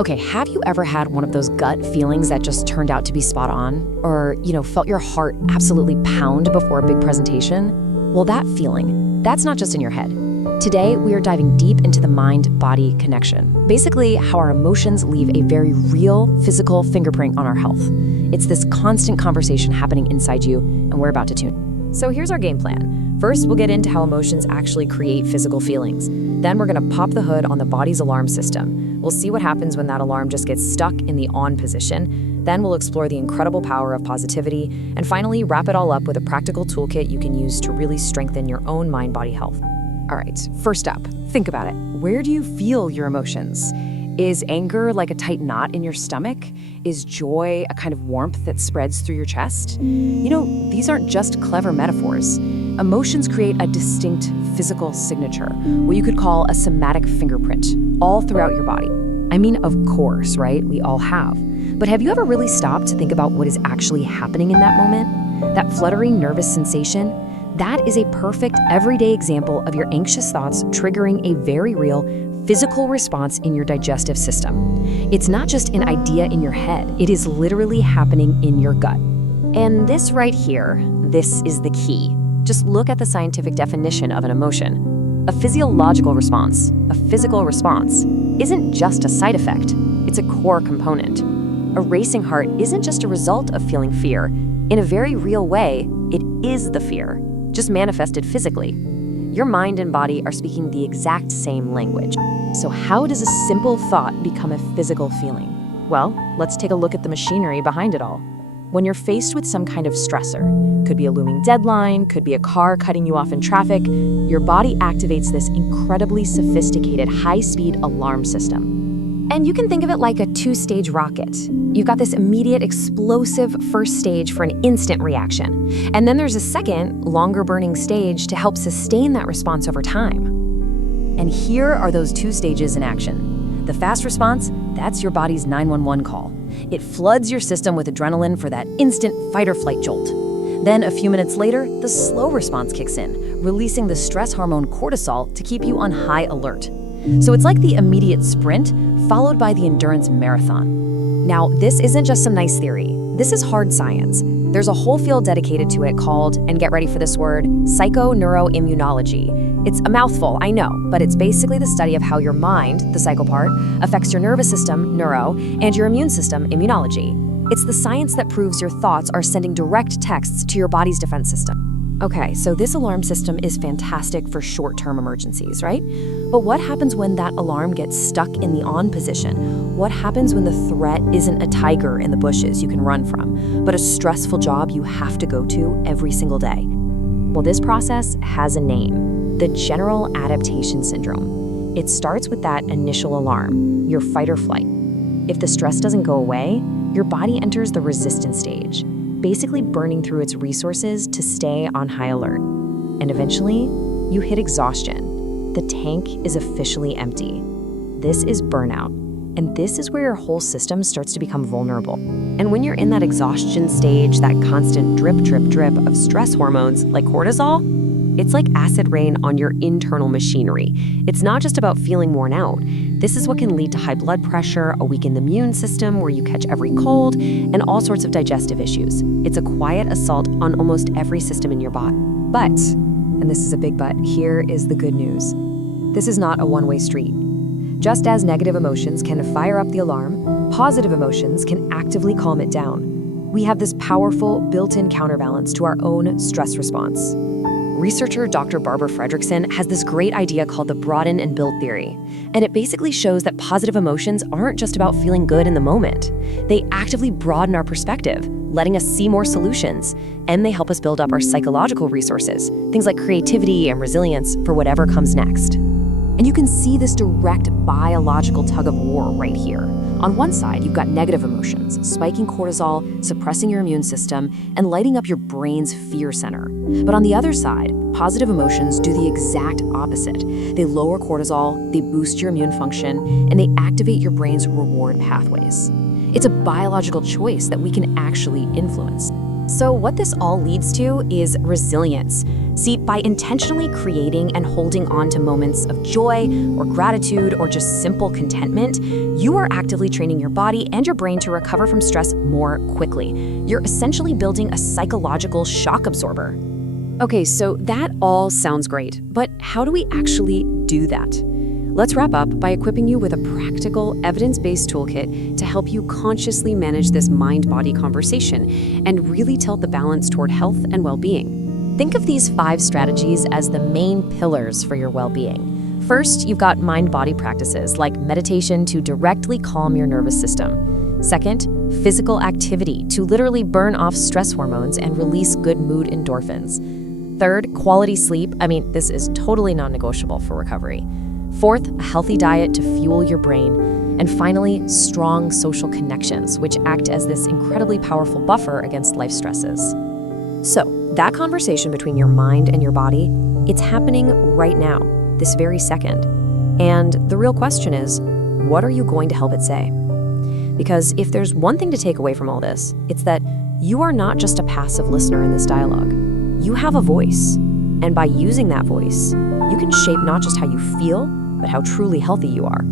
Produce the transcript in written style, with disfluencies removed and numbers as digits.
Okay, have you ever had one of those gut feelings that just turned out to be spot on? Or, felt your heart absolutely pound before a big presentation? Well, that feeling, that's not just in your head. Today, we are diving deep into the mind-body connection. Basically, how our emotions leave a very real, physical fingerprint on our health. It's this constant conversation happening inside you, and we're about to tune. So here's our game plan. First, we'll get into how emotions actually create physical feelings. Then we're gonna pop the hood on the body's alarm system. We'll see what happens when that alarm just gets stuck in the on position. Then we'll explore the incredible power of positivity. And finally, wrap it all up with a practical toolkit you can use to really strengthen your own mind-body health. All right, first up, think about it. Where do you feel your emotions? Is anger like a tight knot in your stomach? Is joy a kind of warmth that spreads through your chest? These aren't just clever metaphors. Emotions create a distinct physical signature, what you could call a somatic fingerprint, all throughout your body. I mean, of course, right? We all have. But have you ever really stopped to think about what is actually happening in that moment? That fluttering nervous sensation? That is a perfect everyday example of your anxious thoughts triggering a very real physical response in your digestive system. It's not just an idea in your head, it is literally happening in your gut. And this right here, this is the key. Just look at the scientific definition of an emotion. A physiological response, a physical response, isn't just a side effect, it's a core component. A racing heart isn't just a result of feeling fear. In a very real way, it is the fear, just manifested physically. Your mind and body are speaking the exact same language. So how does a simple thought become a physical feeling? Well, let's take a look at the machinery behind it all. When you're faced with some kind of stressor, could be a looming deadline, could be a car cutting you off in traffic, your body activates this incredibly sophisticated high-speed alarm system. And you can think of it like a two-stage rocket. You've got this immediate explosive first stage for an instant reaction. And then there's a second, longer burning stage to help sustain that response over time. And here are those two stages in action. The fast response, that's your body's 911 call. It floods your system with adrenaline for that instant fight or flight jolt. Then a few minutes later, the slow response kicks in, releasing the stress hormone cortisol to keep you on high alert. So it's like the immediate sprint, followed by the endurance marathon. Now, this isn't just some nice theory. This is hard science. There's a whole field dedicated to it called, and get ready for this word, psychoneuroimmunology. It's a mouthful, I know, but it's basically the study of how your mind, the psycho part, affects your nervous system, neuro, and your immune system, immunology. It's the science that proves your thoughts are sending direct texts to your body's defense system. Okay, so this alarm system is fantastic for short-term emergencies, right? But what happens when that alarm gets stuck in the on position? What happens when the threat isn't a tiger in the bushes you can run from, but a stressful job you have to go to every single day? Well, this process has a name, the general adaptation syndrome. It starts with that initial alarm, your fight or flight. If the stress doesn't go away, your body enters the resistance stage, basically burning through its resources to stay on high alert. And eventually, you hit exhaustion. The tank is officially empty. This is burnout. And this is where your whole system starts to become vulnerable. And when you're in that exhaustion stage, that constant drip, drip, drip of stress hormones like cortisol, it's like acid rain on your internal machinery. It's not just about feeling worn out. This is what can lead to high blood pressure, a weakened immune system where you catch every cold, and all sorts of digestive issues. It's a quiet assault on almost every system in your body. But, and this is a big but, here is the good news. This is not a one-way street. Just as negative emotions can fire up the alarm, positive emotions can actively calm it down. We have this powerful built-in counterbalance to our own stress response. Researcher Dr. Barbara Fredrickson has this great idea called the broaden and build theory. And it basically shows that positive emotions aren't just about feeling good in the moment. They actively broaden our perspective, letting us see more solutions. And they help us build up our psychological resources, things like creativity and resilience for whatever comes next. And you can see this direct biological tug of war right here. On one side, you've got negative emotions, spiking cortisol, suppressing your immune system, and lighting up your brain's fear center. But on the other side, positive emotions do the exact opposite. They lower cortisol, they boost your immune function, and they activate your brain's reward pathways. It's a biological choice that we can actually influence. So what this all leads to is resilience. See, by intentionally creating and holding on to moments of joy or gratitude or just simple contentment, you are actively training your body and your brain to recover from stress more quickly. You're essentially building a psychological shock absorber. Okay, so that all sounds great, but how do we actually do that? Let's wrap up by equipping you with a practical, evidence-based toolkit to help you consciously manage this mind-body conversation and really tilt the balance toward health and well-being. Think of these 5 strategies as the main pillars for your well-being. First, you've got mind-body practices like meditation to directly calm your nervous system. Second, physical activity to literally burn off stress hormones and release good mood endorphins. Third, quality sleep. This is totally non-negotiable for recovery. Fourth, a healthy diet to fuel your brain. And finally, strong social connections, which act as this incredibly powerful buffer against life stresses. So, that conversation between your mind and your body, it's happening right now, this very second. And the real question is, what are you going to help it say? Because if there's one thing to take away from all this, it's that you are not just a passive listener in this dialogue. You have a voice, and by using that voice, you can shape not just how you feel, but how truly healthy you are.